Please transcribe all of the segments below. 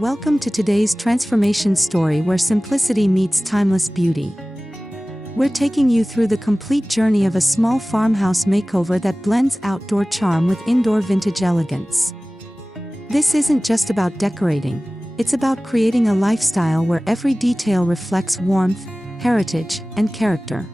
Welcome to today's transformation story where simplicity meets timeless beauty. We're taking you through the complete journey of a small farmhouse makeover that blends outdoor charm with indoor vintage elegance. This isn't just about decorating, it's about creating a lifestyle where every detail reflects warmth, heritage, and character.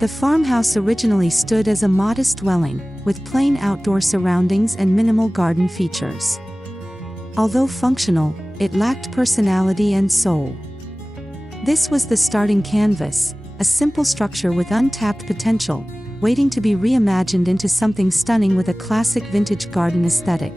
The farmhouse originally stood as a modest dwelling, with plain outdoor surroundings and minimal garden features. Although functional, it lacked personality and soul. This was the starting canvas, a simple structure with untapped potential, waiting to be reimagined into something stunning with a classic vintage garden aesthetic.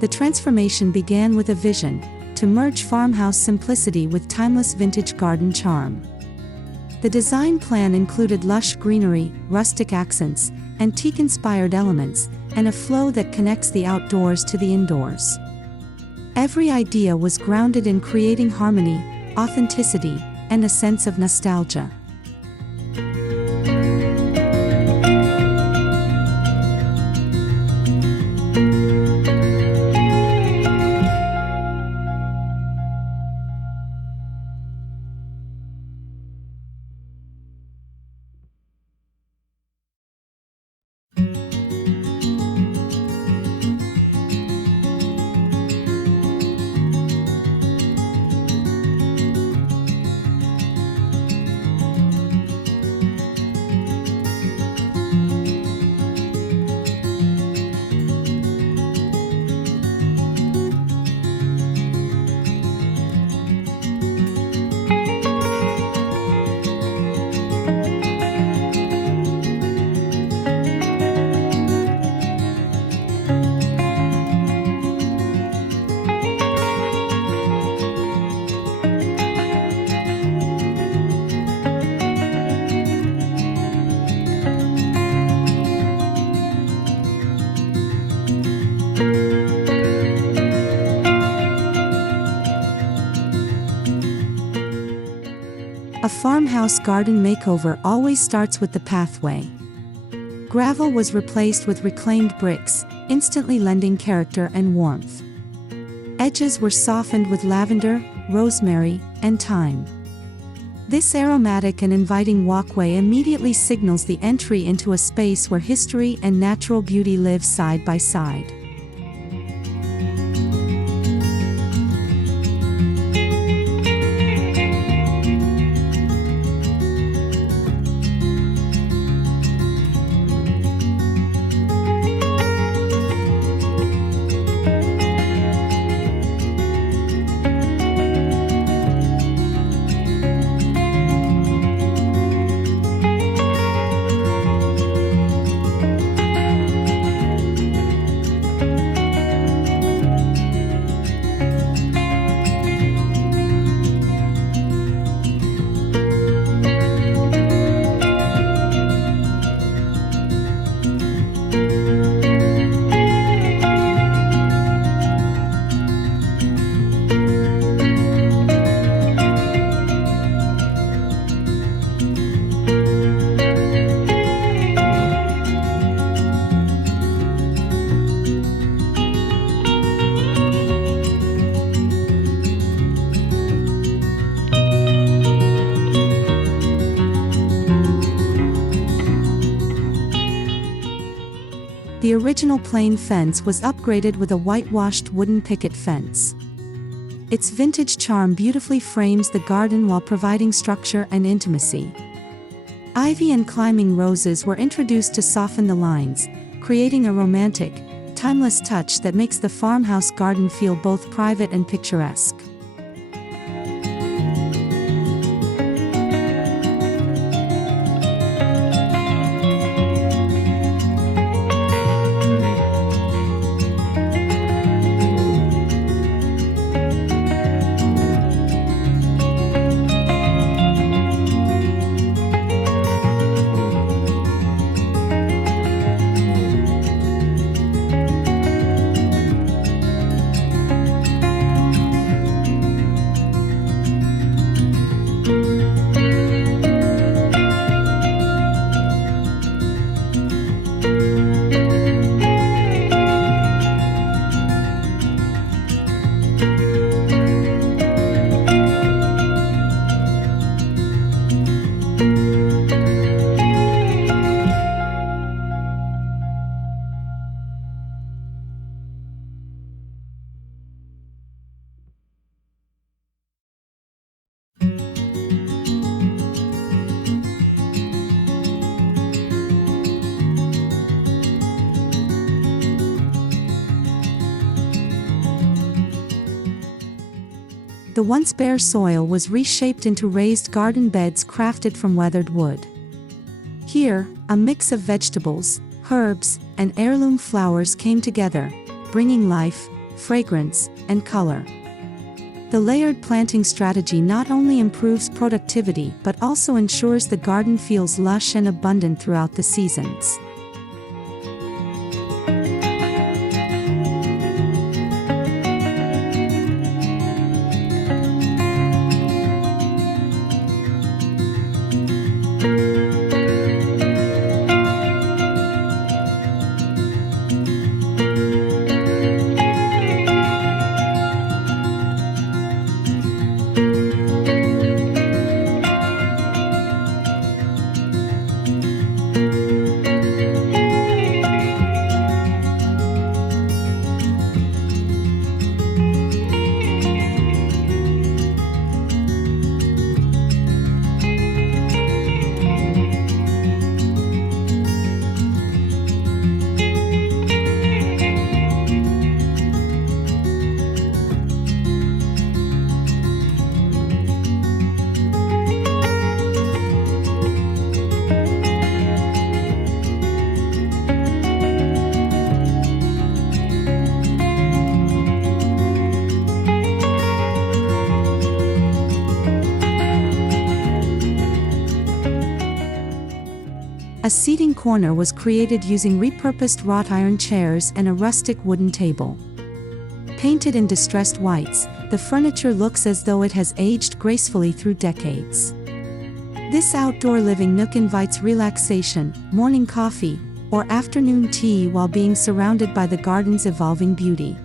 The transformation began with a vision to merge farmhouse simplicity with timeless vintage garden charm. The design plan included lush greenery, rustic accents, antique-inspired elements, and a flow that connects the outdoors to the indoors. Every idea was grounded in creating harmony, authenticity, and a sense of nostalgia. A farmhouse garden makeover always starts with the pathway. Gravel was replaced with reclaimed bricks, instantly lending character and warmth. Edges were softened with lavender, rosemary, and thyme. This aromatic and inviting walkway immediately signals the entry into a space where history and natural beauty live side by side. The original plain fence was upgraded with a whitewashed wooden picket fence. Its vintage charm beautifully frames the garden while providing structure and intimacy. Ivy and climbing roses were introduced to soften the lines, creating a romantic, timeless touch that makes the farmhouse garden feel both private and picturesque. The once bare soil was reshaped into raised garden beds crafted from weathered wood. Here, a mix of vegetables, herbs, and heirloom flowers came together, bringing life, fragrance, and color. The layered planting strategy not only improves productivity but also ensures the garden feels lush and abundant throughout the seasons. A seating corner was created using repurposed wrought iron chairs and a rustic wooden table. Painted in distressed whites, the furniture looks as though it has aged gracefully through decades. This outdoor living nook invites relaxation, morning coffee, or afternoon tea while being surrounded by the garden's evolving beauty.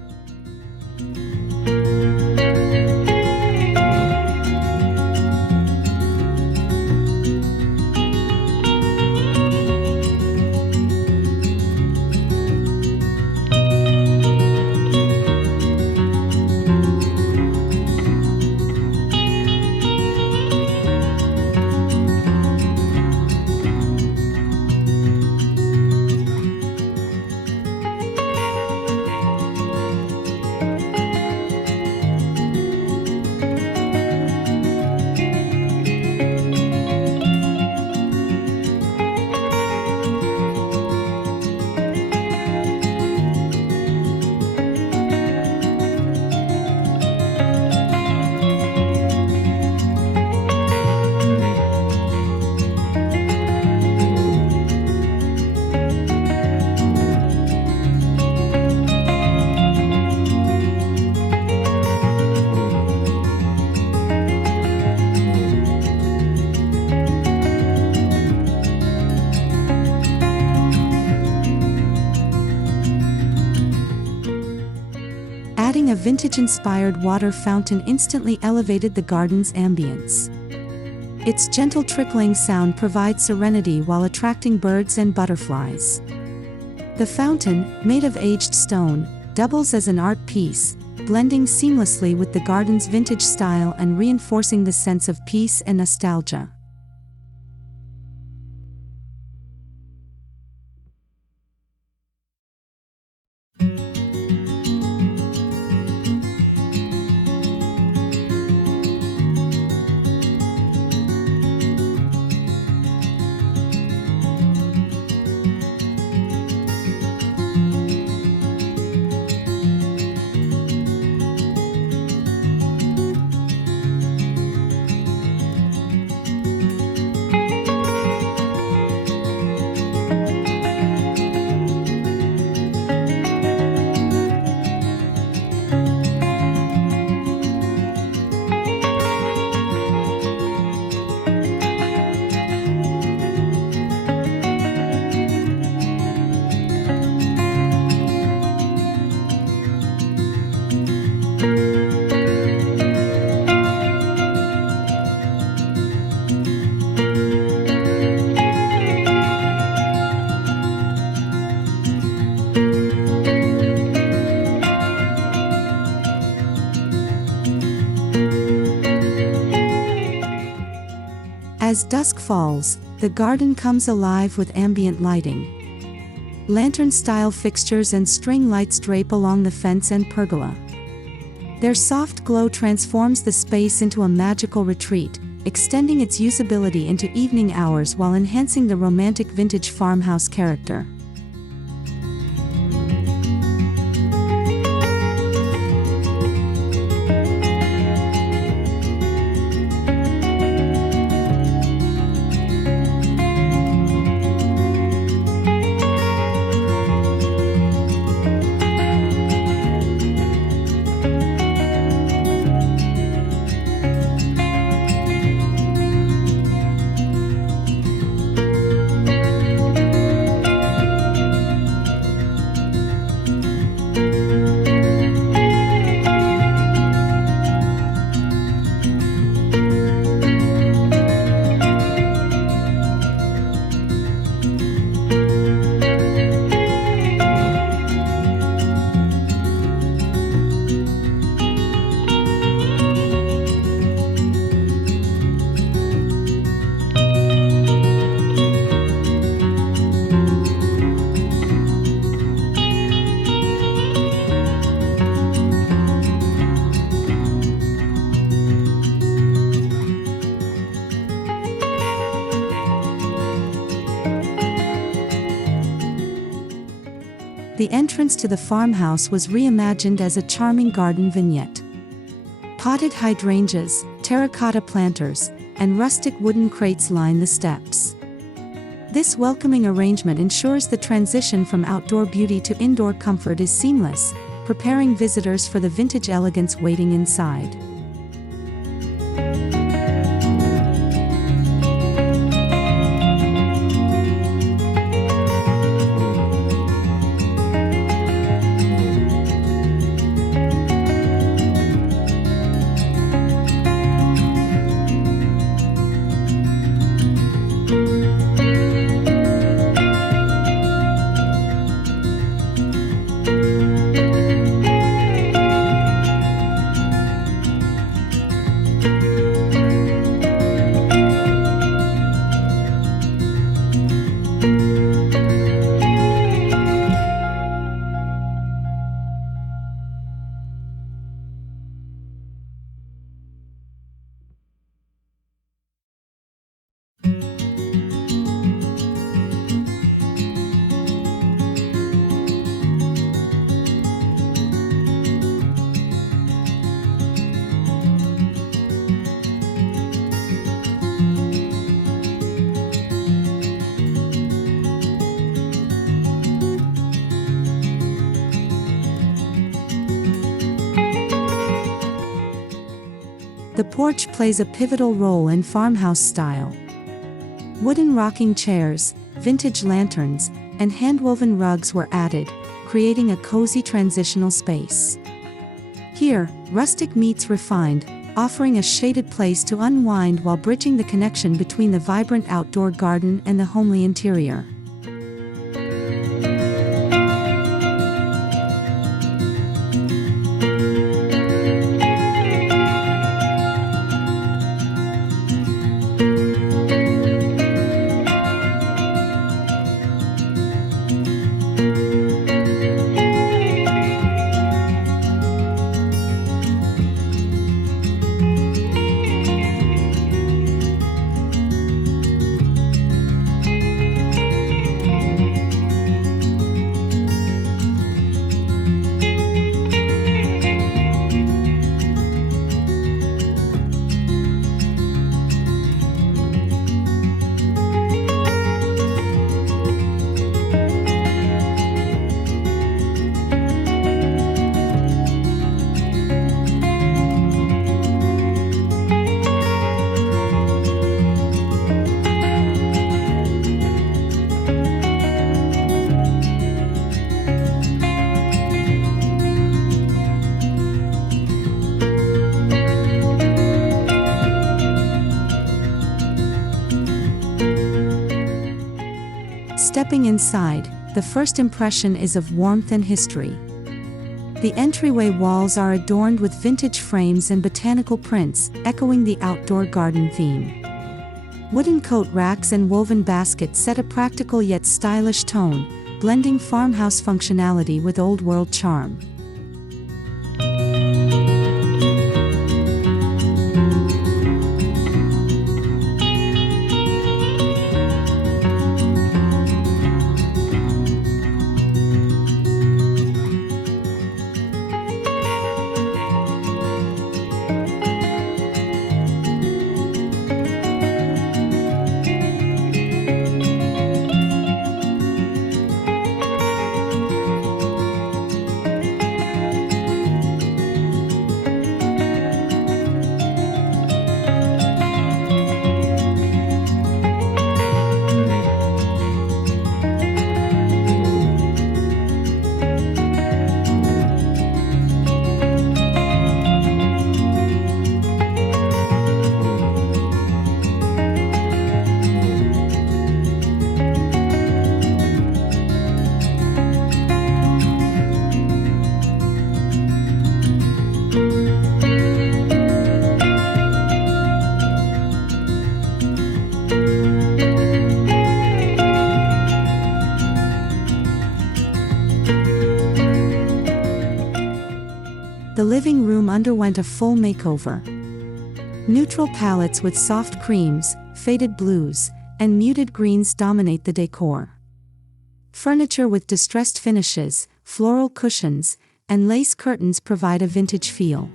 Adding a vintage-inspired water fountain instantly elevated the garden's ambience. Its gentle trickling sound provides serenity while attracting birds and butterflies. The fountain, made of aged stone, doubles as an art piece, blending seamlessly with the garden's vintage style and reinforcing the sense of peace and nostalgia. As dusk falls, the garden comes alive with ambient lighting. Lantern-style fixtures and string lights drape along the fence and pergola. Their soft glow transforms the space into a magical retreat, extending its usability into evening hours while enhancing the romantic vintage farmhouse character. The entrance to the farmhouse was reimagined as a charming garden vignette. Potted hydrangeas, terracotta planters, and rustic wooden crates line the steps. This welcoming arrangement ensures the transition from outdoor beauty to indoor comfort is seamless, preparing visitors for the vintage elegance waiting inside. The porch plays a pivotal role in farmhouse style. Wooden rocking chairs, vintage lanterns, and hand-woven rugs were added, creating a cozy transitional space. Here, rustic meets refined, offering a shaded place to unwind while bridging the connection between the vibrant outdoor garden and the homely interior. Stepping inside, the first impression is of warmth and history. The entryway walls are adorned with vintage frames and botanical prints, echoing the outdoor garden theme. Wooden coat racks and woven baskets set a practical yet stylish tone, blending farmhouse functionality with old-world charm. The living room underwent a full makeover. Neutral palettes with soft creams, faded blues, and muted greens dominate the decor. Furniture with distressed finishes, floral cushions, and lace curtains provide a vintage feel.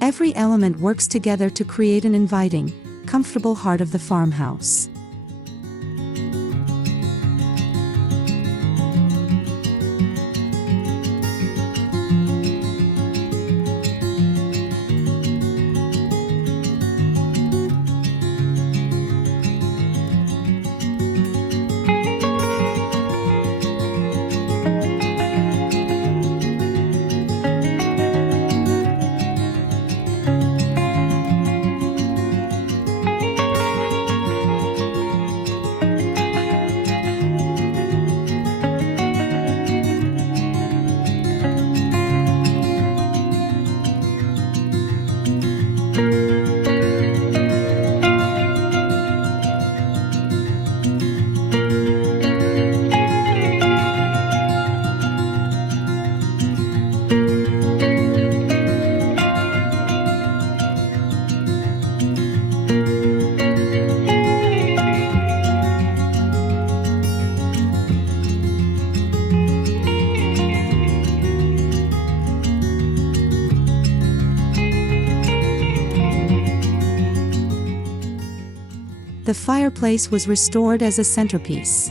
Every element works together to create an inviting, comfortable heart of the farmhouse. The fireplace was restored as a centerpiece.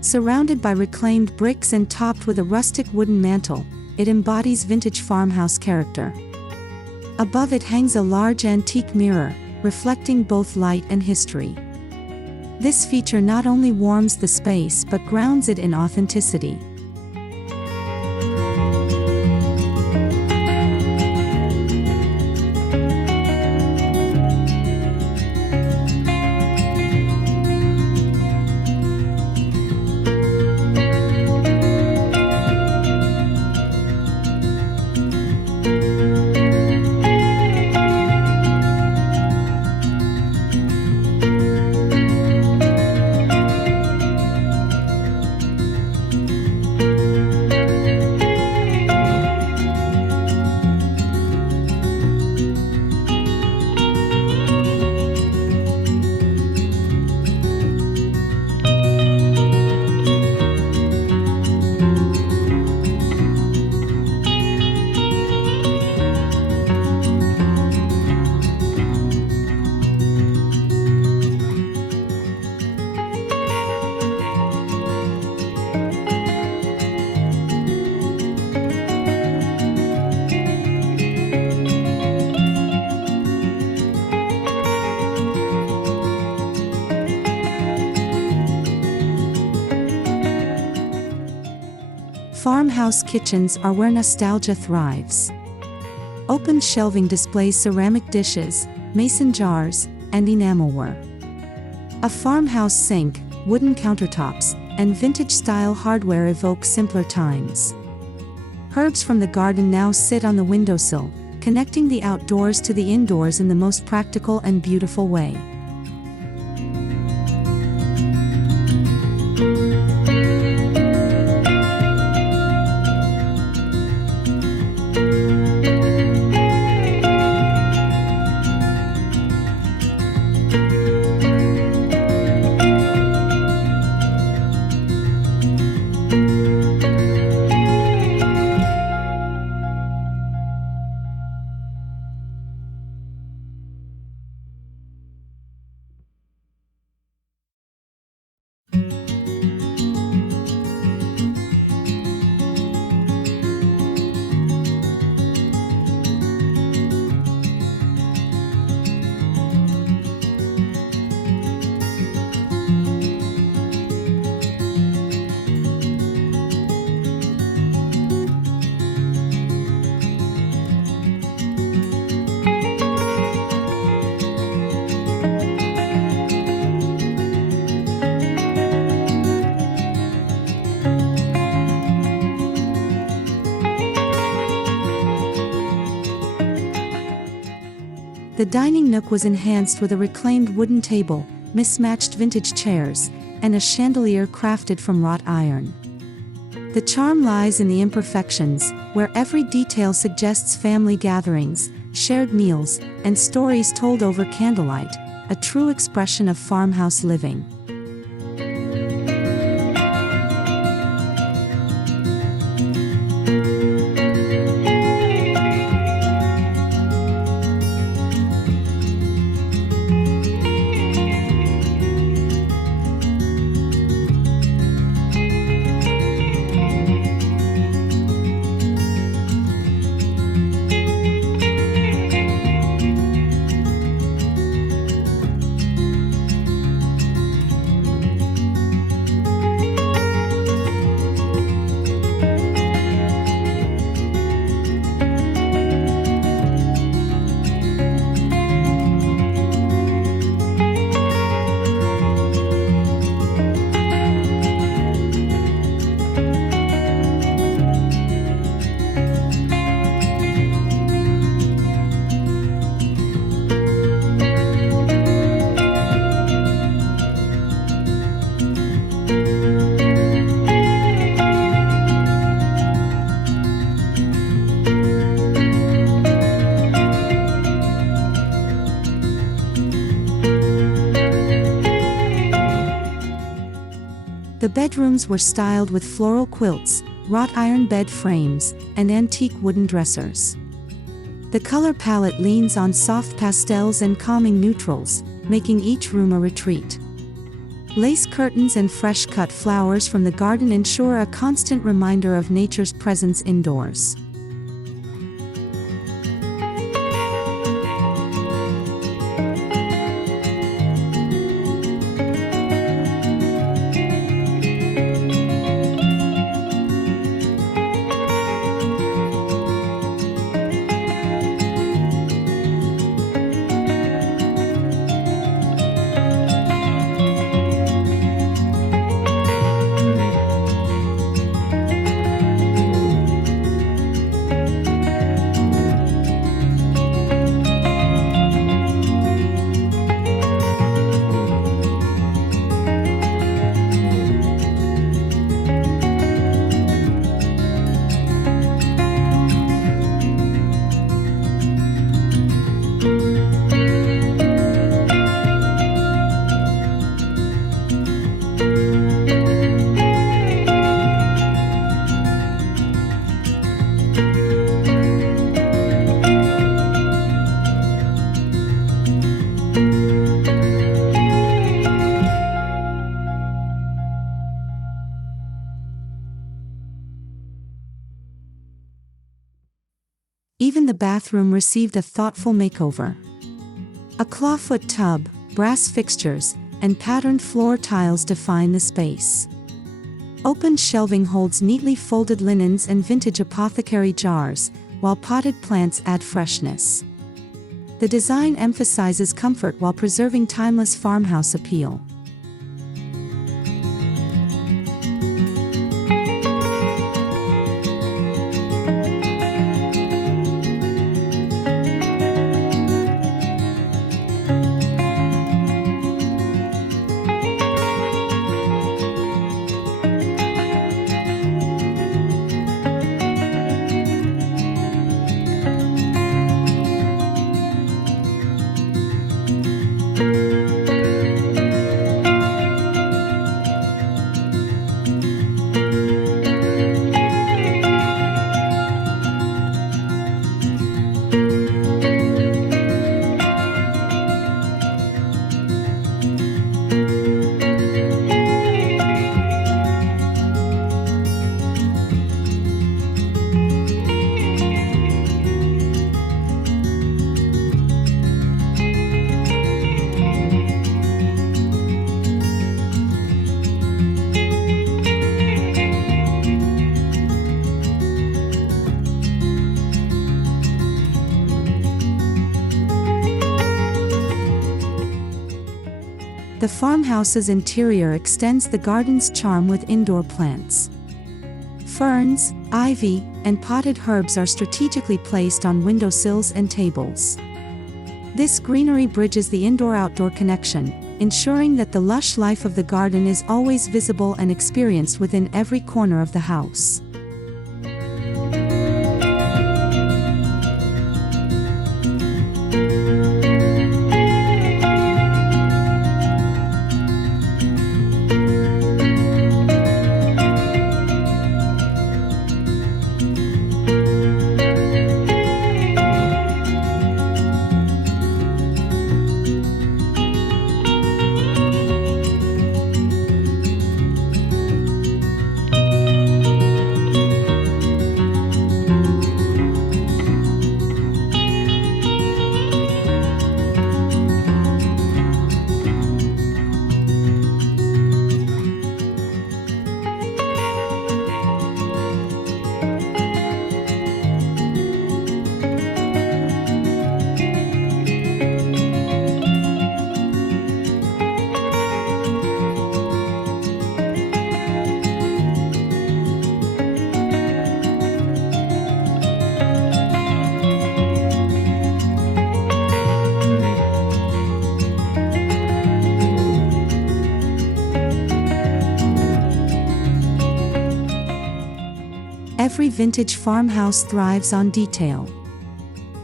Surrounded by reclaimed bricks and topped with a rustic wooden mantel, it embodies vintage farmhouse character. Above it hangs a large antique mirror, reflecting both light and history. This feature not only warms the space but grounds it in authenticity. Farmhouse kitchens are where nostalgia thrives. Open shelving displays ceramic dishes, mason jars, and enamelware. A farmhouse sink, wooden countertops, and vintage-style hardware evoke simpler times. Herbs from the garden now sit on the windowsill, connecting the outdoors to the indoors in the most practical and beautiful way. The dining nook was enhanced with a reclaimed wooden table, mismatched vintage chairs, and a chandelier crafted from wrought iron. The charm lies in the imperfections, where every detail suggests family gatherings, shared meals, and stories told over candlelight, a true expression of farmhouse living. The bedrooms were styled with floral quilts, wrought iron bed frames, and antique wooden dressers. The color palette leans on soft pastels and calming neutrals, making each room a retreat. Lace curtains and fresh-cut flowers from the garden ensure a constant reminder of nature's presence indoors. Even the bathroom received a thoughtful makeover. A clawfoot tub, brass fixtures, and patterned floor tiles define the space. Open shelving holds neatly folded linens and vintage apothecary jars, while potted plants add freshness. The design emphasizes comfort while preserving timeless farmhouse appeal. The farmhouse's interior extends the garden's charm with indoor plants. Ferns, ivy, and potted herbs are strategically placed on windowsills and tables. This greenery bridges the indoor-outdoor connection, ensuring that the lush life of the garden is always visible and experienced within every corner of the house. Every vintage farmhouse thrives on detail.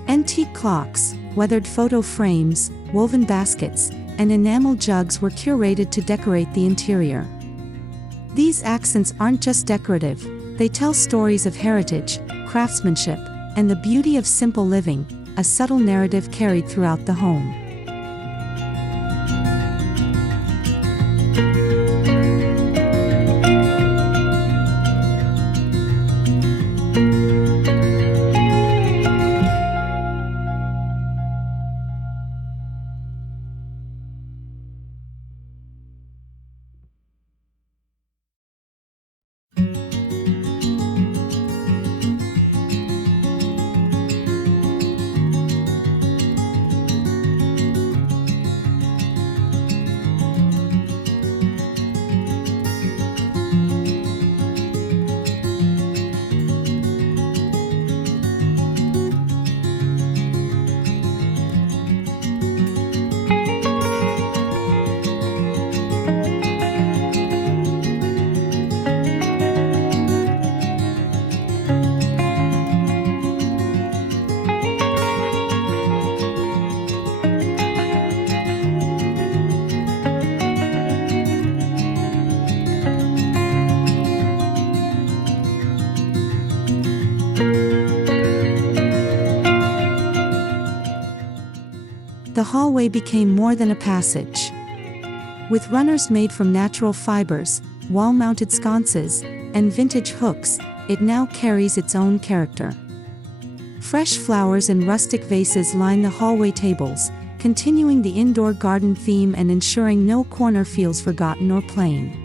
Antique clocks, weathered photo frames, woven baskets, and enamel jugs were curated to decorate the interior. These accents aren't just decorative, they tell stories of heritage, craftsmanship, and the beauty of simple living, a subtle narrative carried throughout the home. The hallway became more than a passage. With runners made from natural fibers, wall-mounted sconces, and vintage hooks, it now carries its own character. Fresh flowers and rustic vases line the hallway tables, continuing the indoor garden theme and ensuring no corner feels forgotten or plain.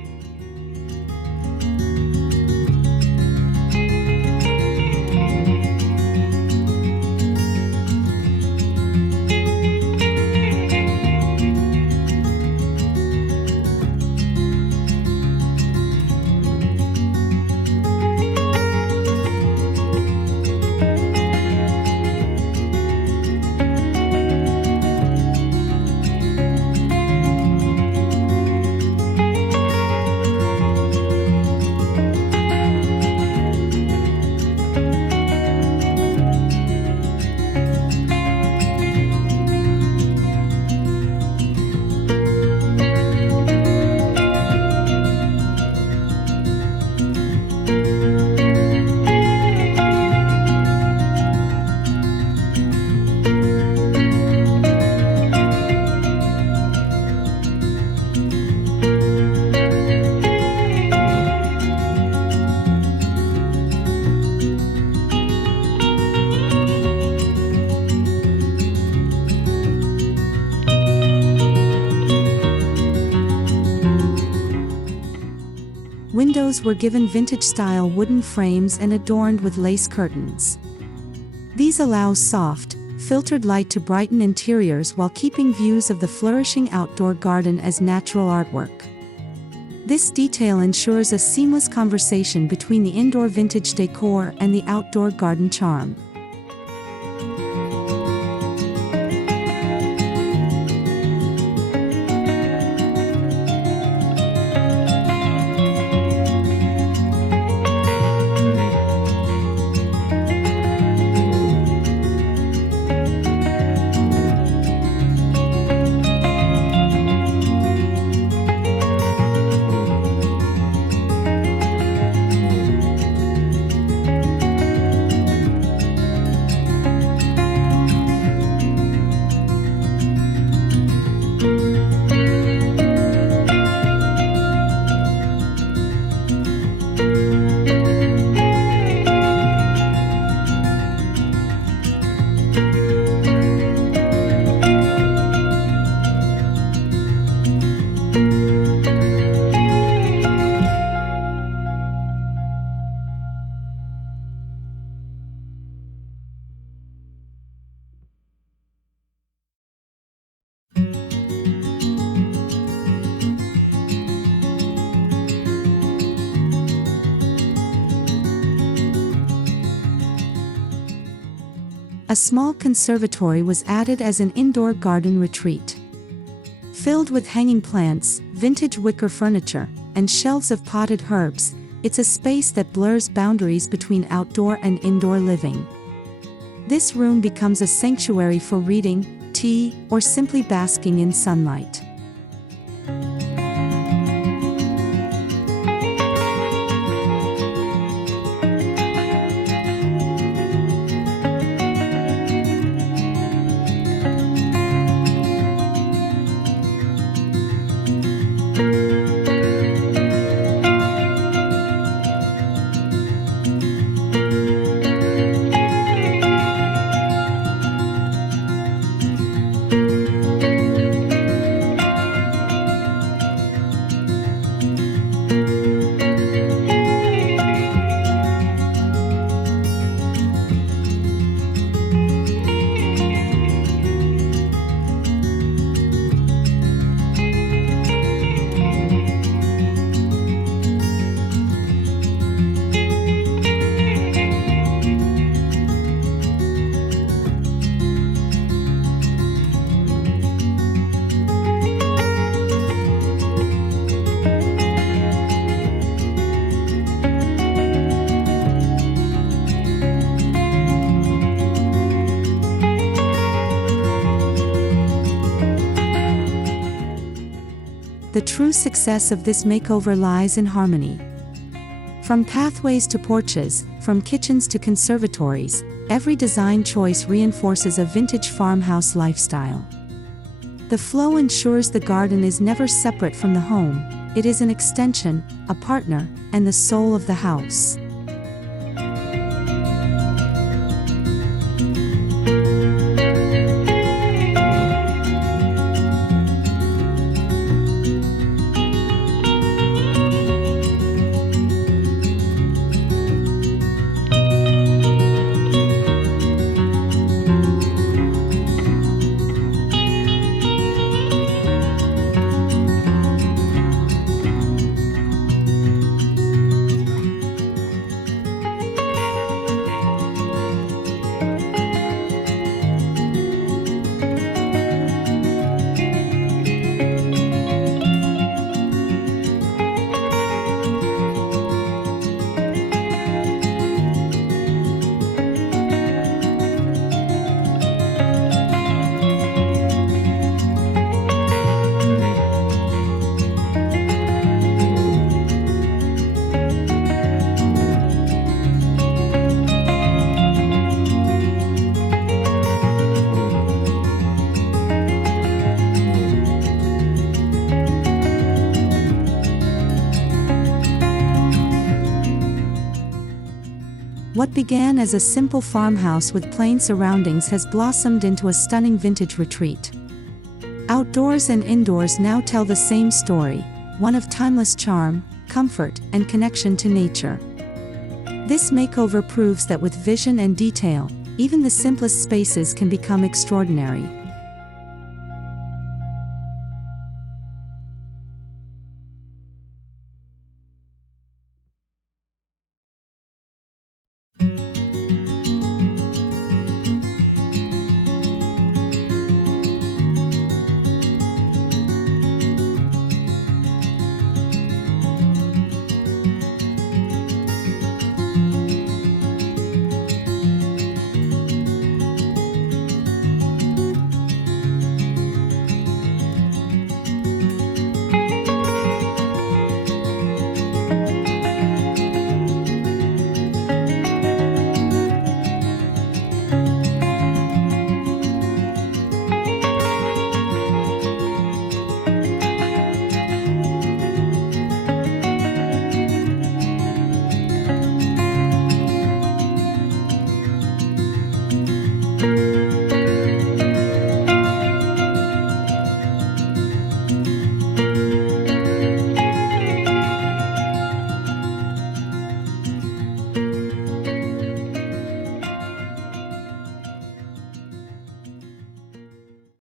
Windows were given vintage-style wooden frames and adorned with lace curtains. These allow soft, filtered light to brighten interiors while keeping views of the flourishing outdoor garden as natural artwork. This detail ensures a seamless conversation between the indoor vintage decor and the outdoor garden charm. A small conservatory was added as an indoor garden retreat. Filled with hanging plants, vintage wicker furniture, and shelves of potted herbs, it's a space that blurs boundaries between outdoor and indoor living. This room becomes a sanctuary for reading, tea, or simply basking in sunlight. The true success of this makeover lies in harmony. From pathways to porches, from kitchens to conservatories, every design choice reinforces a vintage farmhouse lifestyle. The flow ensures the garden is never separate from the home, it is an extension, a partner, and the soul of the house. What began as a simple farmhouse with plain surroundings has blossomed into a stunning vintage retreat. Outdoors and indoors now tell the same story, one of timeless charm, comfort, and connection to nature. This makeover proves that with vision and detail, even the simplest spaces can become extraordinary.